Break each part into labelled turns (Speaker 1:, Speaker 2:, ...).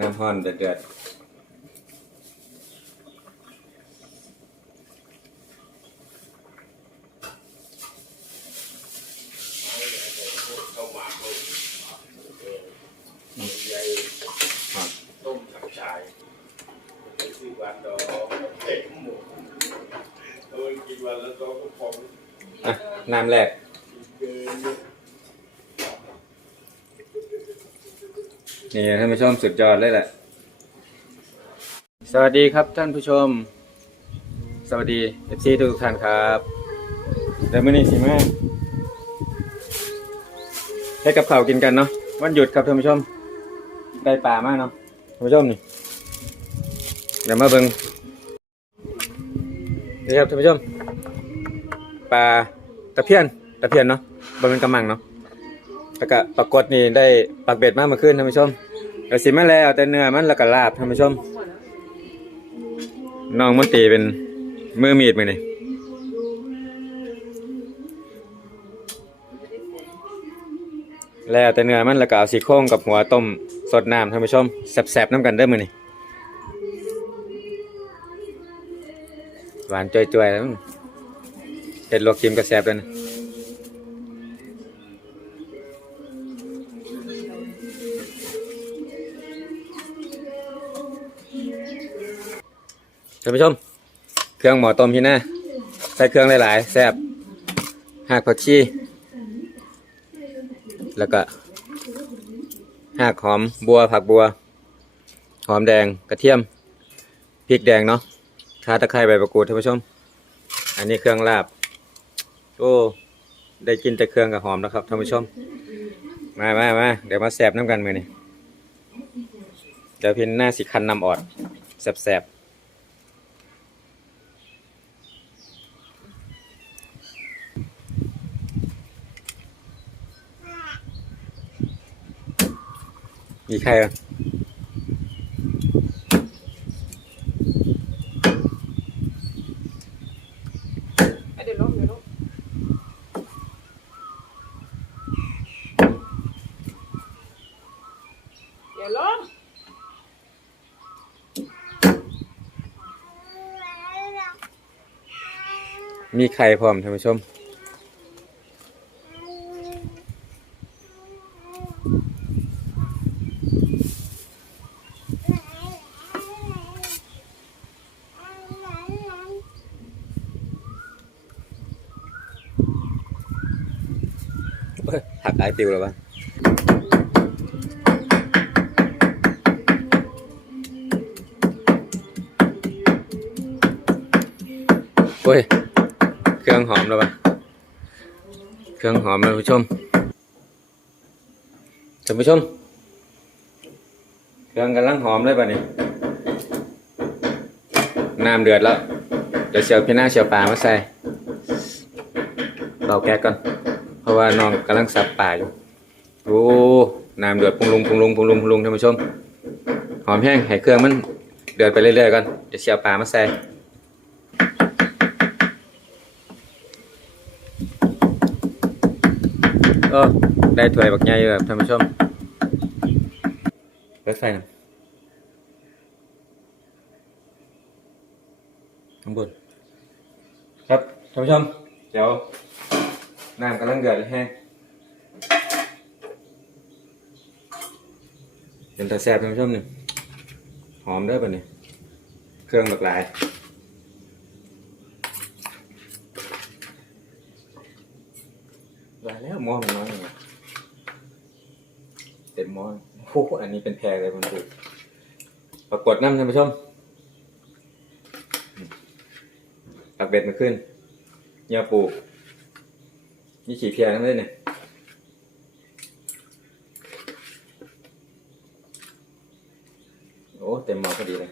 Speaker 1: น้ำห้อนเดือดเดือด
Speaker 2: เข้ามาเลยใหญ่
Speaker 1: ๆครับ
Speaker 2: ต้มกับชายซื้อวันดอกเต็มหมดเออกินวันละสองกระป๋อง
Speaker 1: อะน้ำแรก
Speaker 2: เกิน
Speaker 1: นี่ท่านผู้ชม สุดยอดเลยแหละ สวัสดีครับท่านผู้ชม สวัสดีเอฟซีทุกท่านครับเดี๋ยวมื้อนี้สิมาให้กับข้าวกินกันเนาะวันหยุดครับท่านผู้ชม ได้ปลามากเนาะท่านผู้ชมนี่เดี๋ยวมาเบิ่งนี่ครับท่านผู้ชมปลาตะเพียนตะเพียนเนาะบนเป็นกระมังเนาะแล้วก็ปรากฏนี่ได้ปักเบ็ดมาเมื่อคืนท่านผู้ชม ก็สิมาแล้วแต่เนื้อมันแล้วก็ลาบท่านผู้ชมน้องมนตีเป็นมือมีดมือนี่แล้วแต่เนื้อมันแล้วก็เอาสีโครงกับหัวต้มสดน้ำท่านผู้ชมแซ่บๆน้ำกันเด้อมือนี่หวานจ่วยๆแล้วเห็ดลวกกิมก็แซ่บเลยนะานผู้ชม เครื่องหมอต้มที่หน้าใส่เครื่องหลายๆแซ่บหากผักชีแล้วก็หากหอมบัวผักบัว หอมแดงกระเทียมพริกแดงเนาะขาตะไคร้ใบมะกรูดท่านผู้ชม อันนี้เครื่องลาบ โอ้ได้กินแต่เครื่องกับหอมแล้วครับท่านผู้ชม มามามาเดี๋ยวมาแซบน้ำกันมือนี่เดี๋ยวพินหน้าสิคันนำออดแซบๆ มีใครอะ
Speaker 3: เดี๋ยวลบเดี๋ยวลบเดี๋ยวลบ
Speaker 1: มีใครพร้อมท่านผู้ชม เฮ้ยหักไอ ติวแล้วปะโอ้ย เครื่องหอมแล้วปะเครื่องหอมท่านผู้ชมท่านผู้ชม เครื่องกำลังหอมเลยปะเนี่ยน้ำเดือดแล้ว เดี๋ยวเชียวพี่หน้าเชียวปลามาใส่เบาแก๊สก่อน ราะว่าน้องกำลังสับป่าอยู่โอ้น้ำเดือดพุงลุงพุงลุงพุงลุงพุงลุงท่านผู้ชม หอมแห้งให้เครื่องมันเดือดไปเรื่อยๆก่อนเดี๋ยวเชียวปลามาใส่เออได้ถ้วยบักใหญ่อยู่ครับท่านผู้ชมเปิดไฟหน่อยข้างบนครับท่านผู้ชม เดี๋ยว น้ำกำลังเดือดแห้งเป็นตาแซ่บท่านผู้ชมหนึ่งหอมด้อป่ะเนี่ยเครื่องหลากหลายหลายแล้วหม้อมันน้อยไงเต็มหม้อโอ้อันนี้เป็นแพรเลยคุณผู้ปรากฏน้ำท่านผู้ชมตักเบ็ดมาขึ้นเหยาปู นี่ขี่เพียนั่นเลยเนี่ยโอ้ เต็มหม้อพอดีเลย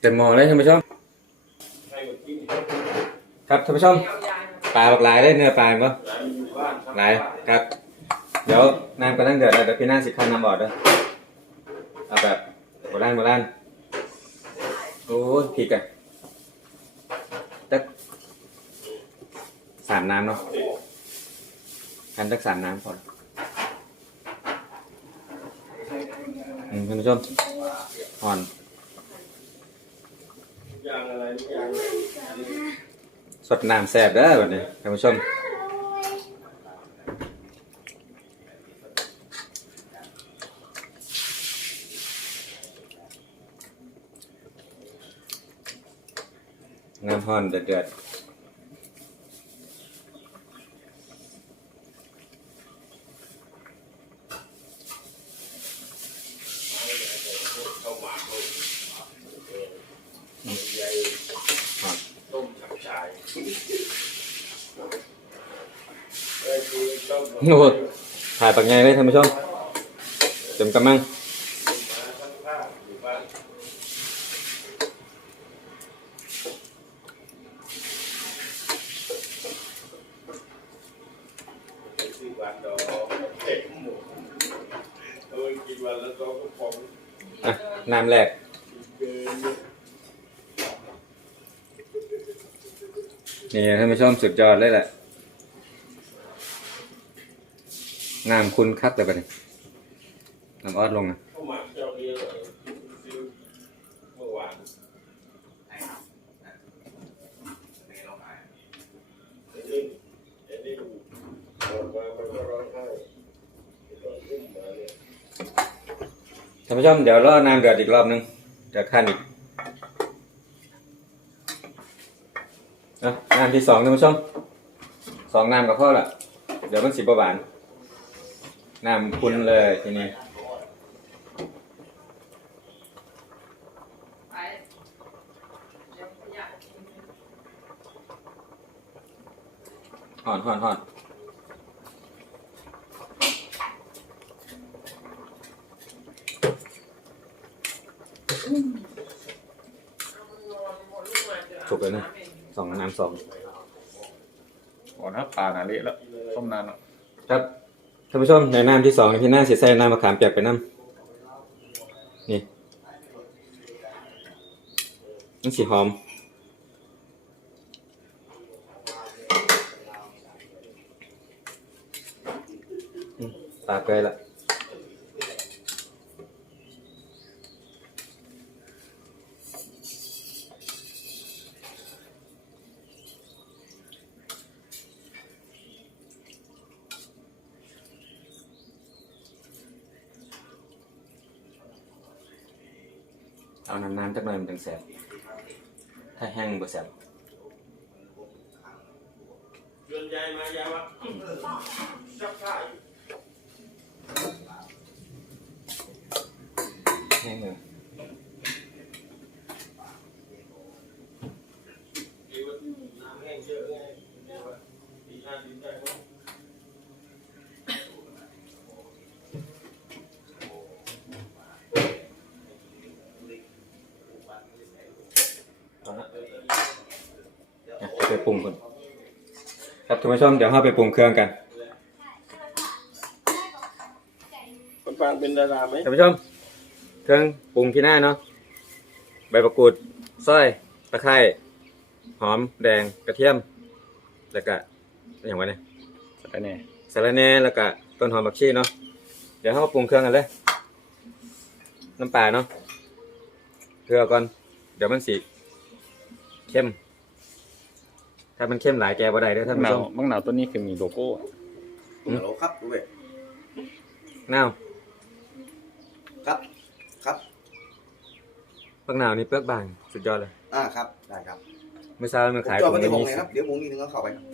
Speaker 1: เต็มหม้อเลยท่านผู้ชมครับท่านผู้ชม ปลาหลากหลายได้เนื้อปลาเห
Speaker 2: รอ
Speaker 1: หลายครับ เดี๋ยวน้ำกำลังเดือดแล้วเดี๋ยวพี่น้าสิคันน้ำบอดเด้อเอาแบบโบราณโบราณโอ้ยพริกอะตักสามน้ำเนาะทานตักสามน้ำพออืมท่านผู้ชมอ่อน
Speaker 2: ยางอะไรนี่าง
Speaker 1: สดน้ำแซ่บเด้อวันนี้ท่านผู้ชมน้ำห้อนเดือด
Speaker 2: เข้าหมากเลยใหญ่
Speaker 1: ๆอ่อน
Speaker 2: ต้มฉับชายไอ้คือต้ม
Speaker 1: โอ้ถ่ายปักไงเลยท่านผู้ชมเต็มกำมัง
Speaker 2: มาทั้งภาพอยู่บ้านไปซื้อวันดอกเต็มหมดเออกินวันละสองกระป๋อง
Speaker 1: น้ำแรก
Speaker 2: เกินเนี่ย
Speaker 1: นี่ท่านผู้ชมสุดยอดเลยแหละ น้ำคุณคักเลยปะเนี่น้ำออดลงนะ
Speaker 2: ข้ามาเจ้าเดียวซื้อเมื่อวานไอ้นี่ไอ้นี่ออกมามันก็ร้องไห้ก็ขึ้นมาเนี่ย
Speaker 1: ท่านผู้ชมเดี๋ยวรอน้ำเดือดอีกรอบนึงเดี๋ยวขั้นอีกอะน้ำที่สองท่านผู้ชมสองน้ำกับพ่อละเดี๋ยวมันสิบหวาน น้ำคุณเลยทีนี้
Speaker 3: ไปเดี๋ยวอยากกิน
Speaker 1: ห่อนห่อนห่อน
Speaker 3: เอามันนอนหมดลูกมาเดี๋ยวอาบ
Speaker 1: ถูกเลยนะำ
Speaker 3: เอง
Speaker 1: สองน้ำสอง
Speaker 4: อ๋อถ้าปลาหนาเละแล้ว ต้มนานแล้ว
Speaker 1: ครับ ท่านผู้ชมในน้ำที่สองที่น่าเสียใส่น้ำมะขามเปียกไปน้ำนี่นี่สีหอมตากเกยละ เอาน้ำน้ำจักหน่อยมันจังแสบถ้าแห้งบ่แสบ
Speaker 2: เดือนยายมายาวะจับชาย
Speaker 1: แห้งเลย
Speaker 2: ดีว่าน้ำแห้งเยอะไงดีว่าดีหน้าดีใจมั้ง
Speaker 1: เอาละอะ ไปปรุงก่อนครับท่านผู้ชมเดี๋ยวเราไปปรุงเครื่องกัน
Speaker 2: คนฟังเป็นดาราไหม
Speaker 1: ท่านผู้ชม เครื่องปรุงที่หน้าเนาะใบมะกรูดสร้อยตะไคร้หอมแดงกระเทียม แล้วก็อย่างไรเนี่ย
Speaker 4: สักแน่
Speaker 1: สาระแหน่แล้วก็ต้นหอมบักชีเนาะเดี๋ยวเราปรุงเครื่องกันเลยน้ำปลาเนาะเกลือก่อน เดี๋ยวมันสีเข้ม ถ้ามันเข้มหลายแกบ่ได้เด้อท่าน
Speaker 4: มัง
Speaker 1: ผู้
Speaker 4: นาว
Speaker 1: ชม
Speaker 4: มังนาวตัวนี้คือมีโลโก้อะ
Speaker 1: อืม
Speaker 5: ฮัลโหลครับดูเว้ย
Speaker 1: นาว
Speaker 5: ครับครับ
Speaker 1: ปักนาวนี่เปลือกบาง สุดยอดเลย
Speaker 5: อ่าครับได้ครับ
Speaker 1: เมื่อเช้ามัน
Speaker 5: ผม
Speaker 1: ขาย
Speaker 5: จอด
Speaker 1: ถุ
Speaker 5: ไว้
Speaker 1: ง
Speaker 5: ที่
Speaker 1: ละ
Speaker 5: ผม
Speaker 1: ยี่
Speaker 5: ไง
Speaker 1: สิ
Speaker 5: ครับบเดี๋ยวผมมีนึงก็เข้าไปครับ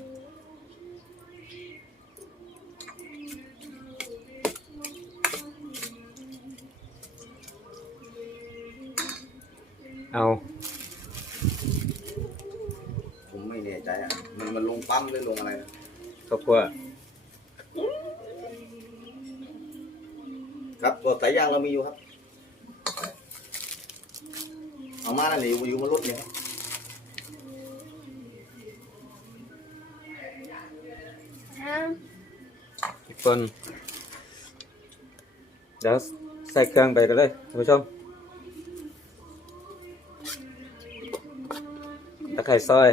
Speaker 1: เอา
Speaker 5: ผม ไม่แน่ใจอะ มันมันลงปั๊มหรือลงอะไรนะ
Speaker 1: ข้าวคั่ว
Speaker 5: ครับตัวสายยางเรามีอยู่ครับ เอามานั่นเลยอยู่อยู่บนรถเนี่ยครับ
Speaker 1: พริกป่นเดี๋ยวใส่เครื่องไปกันเลยท่านผู้ชมตะไคร้ซอย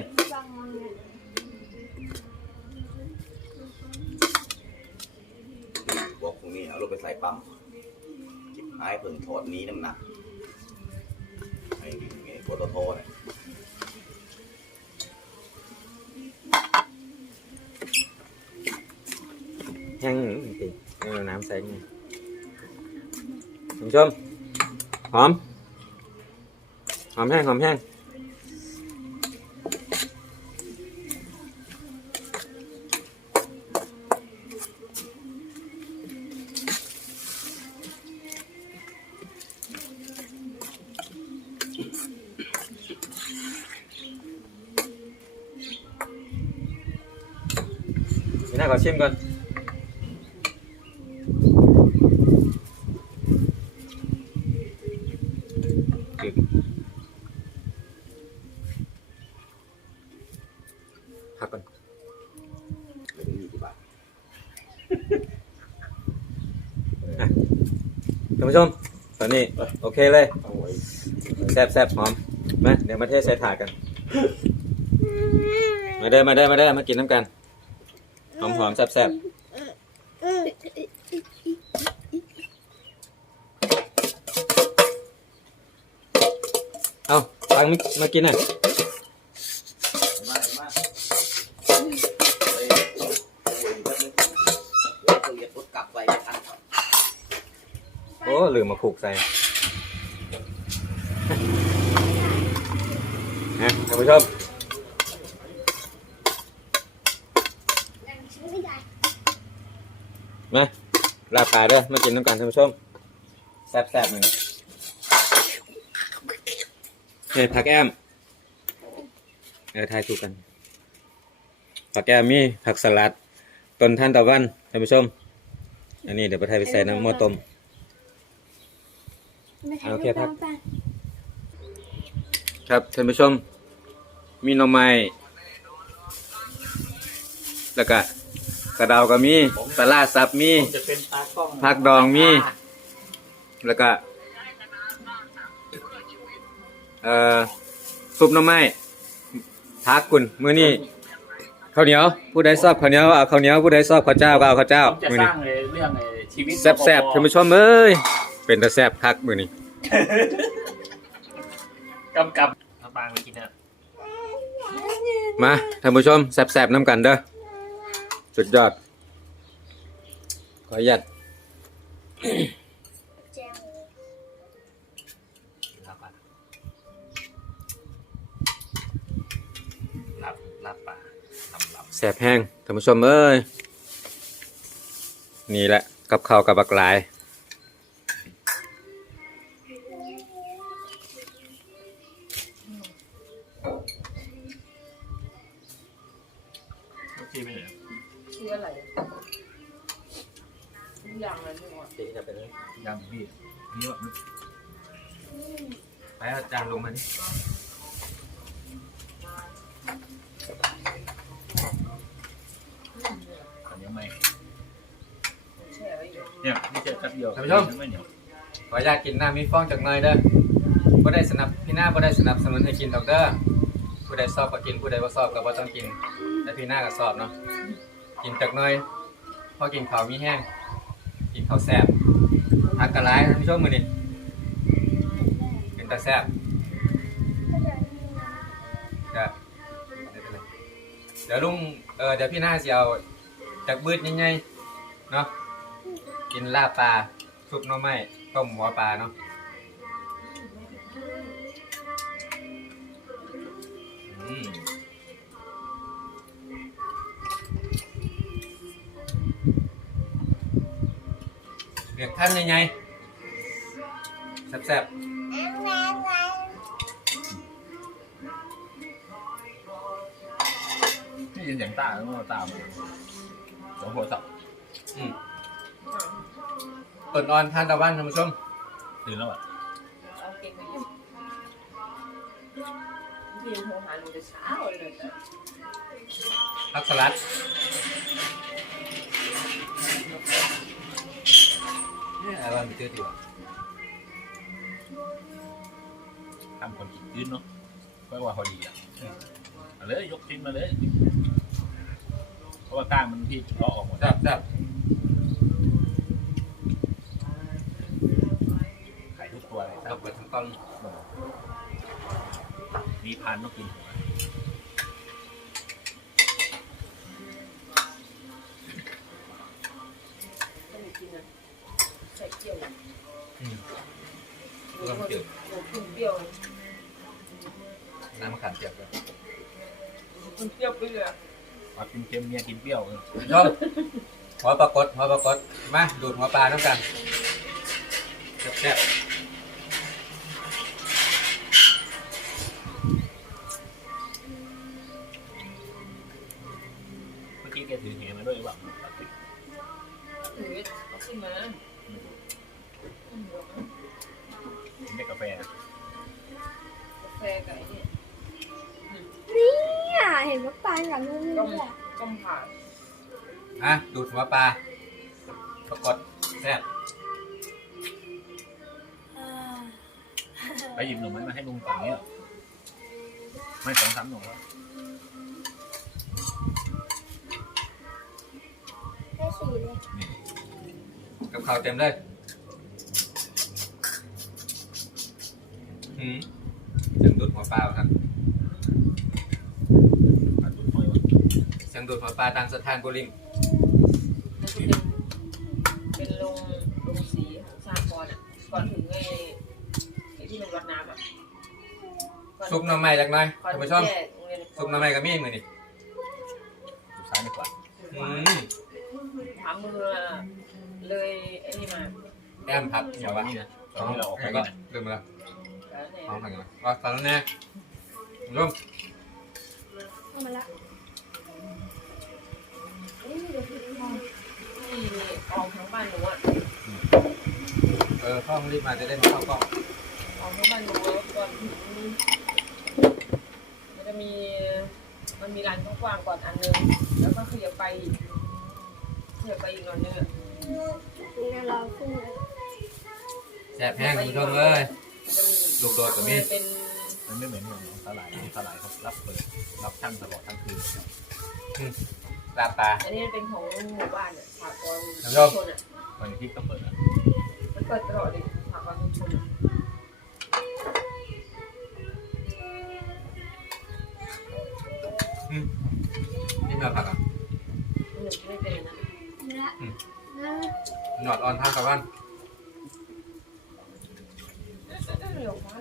Speaker 1: แห้งจริงๆเอาน้ำใส่ไงท่านผู้ชมหอม หอมแห้งหอมแห้ง นี่น่าขอชิมก่อน พักก่อน
Speaker 5: เป็นยี่สิบบาท
Speaker 1: ท่าน ผู้ชมตอนนี้โอเคเลย
Speaker 2: เอาไว้
Speaker 1: แซ่บแซ่บหอมมาเดี๋ยวมาเทใส่ถาดกัน มาเด้อมาเด้อมาเด้อมากินน้ำกันหอมหอมแซ่บแซ่บเอาตังมากินอะ
Speaker 5: มามาไปไปแป๊บนึงเดี๋ยวเขาเรียกรถกลับไปไม่ทัน
Speaker 1: โอ้ ลืมมาผูกใส่นะท่านผู้ชมมาลาบปลาเด้อมากินน้ำกันท่านผู้ชมแซ่บแซ่บๆเลยเฮ้ยผักแอมเออทายถูกกัน ผักแอมมีผักสลัด ต้นท่านตะวันท่านผู้ชม อันนี้เดี๋ยวไปไทยไปใส่น้ำมอต้ม โอเคครับ ครับท่านผู้ชม มีหน่อไม้แล้วก็กระเดาวก็มีปลาร้าสับมี
Speaker 4: จะเป็นตากล้อง
Speaker 1: ผักดองมี แล้วก็เอ่อซุปหน่อไม้ทักคุณมื้อนี้ข้าวเหนียว ผู้ใดชอบข้าวเหนียวเอาข้าวเหนียวผู้ใดชอบข้าวเจ้าก็เอาข้าวเจ้า
Speaker 4: ผมจะ
Speaker 1: มื้อ
Speaker 4: ส
Speaker 1: นี้
Speaker 4: ร้างเลยเรื่องไอ้ชีวิต
Speaker 1: แซ่บๆท่านผู้ชมเอ้ย เป็นตาแซ่บคักมื้อนี้
Speaker 4: กำกับน้ำปลาไปกินเถอะ
Speaker 1: มาท่านผู้ชมแซ่บๆน้ำกันเด้อสุดยอด ขออนุญาต
Speaker 4: ลาบปลาลาบลาบปลาลำล
Speaker 1: แสบแห้งท่านผู้ชมเอ้ย นี่แหละ กับข้าวกับบักหลาย
Speaker 4: อย่า
Speaker 3: งเลยไม่หมด
Speaker 4: ยังพี่นี่ว่า
Speaker 1: ไปอาจารย์ลงมาดิ
Speaker 4: อันนี้ไม่
Speaker 3: แช่ไว้อยู่
Speaker 4: เนี่ยไม่เจอแป๊บเดียว
Speaker 1: ท่านผู้ชม
Speaker 4: ไม่เหนียว
Speaker 1: ขออนุญาตกินน้ำมีฟองจากหน่อยเด้อบ่ได้สนับพี่หน้าบ่ได้สนับสนุนให้กินดอกเด้อผู้ใดชอบก็กินผู้ใดบ่ชอบก็บ่ต้องกินแต่พี่หน้าก็ชอบเนาะกินจากหน่อยพอกินข้าวมีแห้งกิน ข้าวแซ่บผักกระไลายท่านผู้ชมมือนี่เป็นตาแซ่บเป็นไรเดี๋ยวลุงเออเดี๋ยวพี่หน้าสิเอาจากบืดยังไงเนาะกินลาบปลาซุปหน่อไม้ต้มหัวปลาเนาะ ท่านยังไงแซ่บ
Speaker 4: นี่ยินเสียงตาแล้วก็ตามมาสองหัวสับ
Speaker 1: ๆอืมต้นอ่อนทานตะวันท่านผู้ชม
Speaker 4: ตื่นแล้วอะ
Speaker 3: เอาเก็บไว้อยู่พี่โทรหาหนูแต่เช้าเลยแต่
Speaker 1: ผักสลัด เนี่ย
Speaker 6: ว่ามันจืดอยู่
Speaker 4: ทำคนกินยืนเนาะก็ว่าพอดีอะเอาเลยยกชิ้นมาเลย เพราะว่าก้างมันที่เลาะออกหมด
Speaker 6: แซ่บแซ่บ
Speaker 4: ไข่ทุกตัวเลย
Speaker 6: แซ่บไปทั้งต้น
Speaker 4: มีพันต้องกินหัว
Speaker 3: ไม่ ใส่เกลียว
Speaker 6: อืม
Speaker 3: หนูคนหนูกินเปรี้ยว
Speaker 6: น้ำมะขามเปียกเลย
Speaker 3: กินเปรี้ยวไปเลยอะ
Speaker 4: พอกินเค็มเมียกินเปรี้ยวเออ
Speaker 6: ชอบหัวปลากดหัวปลากดมาดูดหัวปลาน้ำกันแซ่บแซ่บ
Speaker 4: เมื่อกี้แกถือแหมาด้วยหรือเปล่า
Speaker 3: หนูเอาขึ้นมา อืม
Speaker 4: ผมได้กาแฟนะ
Speaker 3: กาแฟไก่เนี่ย
Speaker 7: เนี่ยเห็นว่าปลาอย่างนู้น
Speaker 3: ต้ม
Speaker 7: เลย
Speaker 3: ต้มผ่า
Speaker 6: อะดูดหัวปลาปลากดแซ่บ
Speaker 7: อ่า
Speaker 4: ไปหยิบหน่อไม้มาให้ลุงฝั่งนี้เหรอไม่สองสามหน่อวะ
Speaker 7: ได้สีเลย
Speaker 6: กับข้าวเต็มเลยหืมเสียงดูดหัวปลาครับ
Speaker 4: ผัดตุ้นหอยวะ
Speaker 6: เสียงดูดหัวปลาทางสถานบุริม
Speaker 3: แล้วก็เป็นเป็นโรงโรงสีของสร้างพรอะ ก่อนถึงไอ้ไอ้ที่มันวัดน้ำอะก่อน
Speaker 6: ซุปหน้ำใหม่จากหน่อย
Speaker 3: ก่อน
Speaker 6: ท่าน
Speaker 3: ถึ
Speaker 6: ผู้
Speaker 3: ง
Speaker 6: ชม
Speaker 3: แยกโรงเรียน
Speaker 6: ซุปหน้ำใหม่กับมีมือนี่
Speaker 4: ดูซ้ายดีกว่า
Speaker 6: อืม
Speaker 3: ถามมือ เลยไอ้นี่มา
Speaker 6: แก้มพับ
Speaker 4: อ
Speaker 6: เดี๋
Speaker 4: ย่า
Speaker 6: ยว
Speaker 4: ง
Speaker 6: วะ
Speaker 4: นี้นะตอน
Speaker 6: อ๋อ
Speaker 4: ที่เราออกไป
Speaker 6: แล้วก็
Speaker 4: เนี่ย
Speaker 6: ลืมไปแล้ว
Speaker 3: แล้วเนี่ย
Speaker 6: พร้อมกันเลยว่าตอนนั้นแน่ร่วม
Speaker 7: เอามาละนี่เดี๋ยวผิดมอง
Speaker 3: ที่ออกทั้งบ้านหนูอะ
Speaker 6: เออพ่อรีบมาจะได้มาเข้ากล้อง
Speaker 3: ออกทั้งบ้านหนูแล้วก่อนถึงมันจะมีมันมีร้านกว้างๆก่อนอันนึงแล้วก็ขยับไปอีกขยับไปอีกหน่อยนึงอะ
Speaker 7: นี่นะเราขึ้นเลย
Speaker 6: แซ่บแห้งคุณผู้ชมเอ้ย
Speaker 3: มันจะมี
Speaker 6: ลูกโดดกับมี
Speaker 3: เป็น
Speaker 4: มันไม่เหมือนของตลาดที่ตลาดเขารับเปิด รับช่างตลอดทั้งคืน
Speaker 6: ลาบปลา
Speaker 3: อันนี้มันเป็นของหมู่บ้านอะสากล
Speaker 6: ครั
Speaker 3: ชุ
Speaker 6: บ
Speaker 3: มชนอะ
Speaker 4: วันที่ก็เปิดอะ
Speaker 3: มันเปิดตลอดเลยสากลชุมชนอะ
Speaker 6: อดออนทางกับบ้าน
Speaker 3: เดี๋ยวฟ้า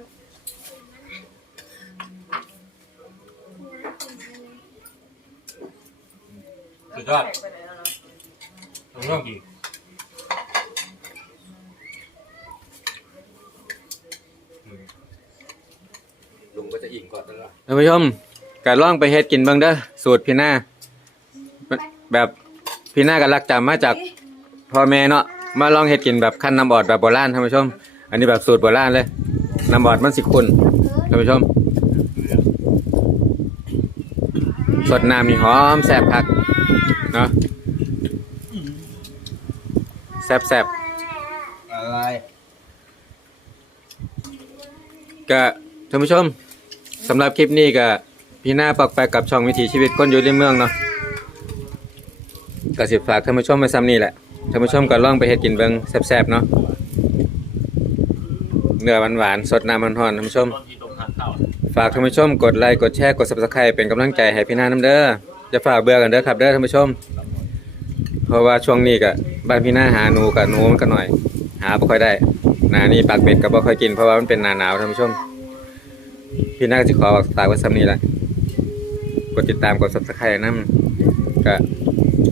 Speaker 6: สุดยอด
Speaker 3: ไปไหนแล้วเนาะ
Speaker 6: คุณผู้ชม
Speaker 4: กี่
Speaker 6: ลุงก็จะอิ่มก่อนแล้วล่ะ
Speaker 1: ท่านผู้ชมก็ลองไปเฮ็ดกินเบิ่งเด้อสูตรพี่หน้าแบบพี่หน้าก็รักจำมาจากพ่อแม่เนาะ มาลองเฮ็ดกินแบบขั้นน้ำบอดแบบโบราณท่านผู้ชม อันนี้แบบสูตรโบราณเลยน้ำบอดมันสิคุณท่านผู้ชม สดน้ำนี่หอมแซ่บคักเนาะแซ่บแซ่บ
Speaker 6: อะไร
Speaker 1: ก็ท่านผู้ชมสำหรับคลิปนี้ก็พี่หน้าปักไปกับช่องวิถีชีวิตคนอยู่ในเมืองเนาะก็สิฝากท่านผู้ชมไว้ซ้ำนี่แหละ ท่านผู้ชมก็ลองไปเฮ็ดกินเบิ่งแซ่บๆเนาะเนื้อหวานๆสดน้ำร้อนๆท่านผู้ชม ฝากท่านผู้ชมกดไลค์กดแชร์กด Subscribe เป็นกำลังใจให้พี่หน้าน้ำเด้อจะฝากเบื่อกันเด้อครับเด้อท่านผู้ชม เพราะว่าช่วงนี้ก็บ้านพี่หน้าหาหนูกับหนูมันก็หน่อย หาบ่ค่อยได้หนานี้ปากเป็ดก็บ่ค่อยกินเพราะว่ามันเป็นหนาหนาวท่านผู้ชม พี่หน้าก็สิขอฝากไว้ซ้ำนี้ละกดติดตามกด Subscribe นำก็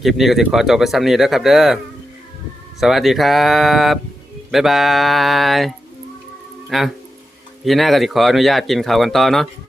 Speaker 1: คลิปนี้ก็สิขอจบไปซ้ำนี้เด้อครับเด้อ สวัสดีครับ บ๊ายบาย อะ พี่หน้าก็ติขออนุญาตกินข้าวกันต่อเนาะ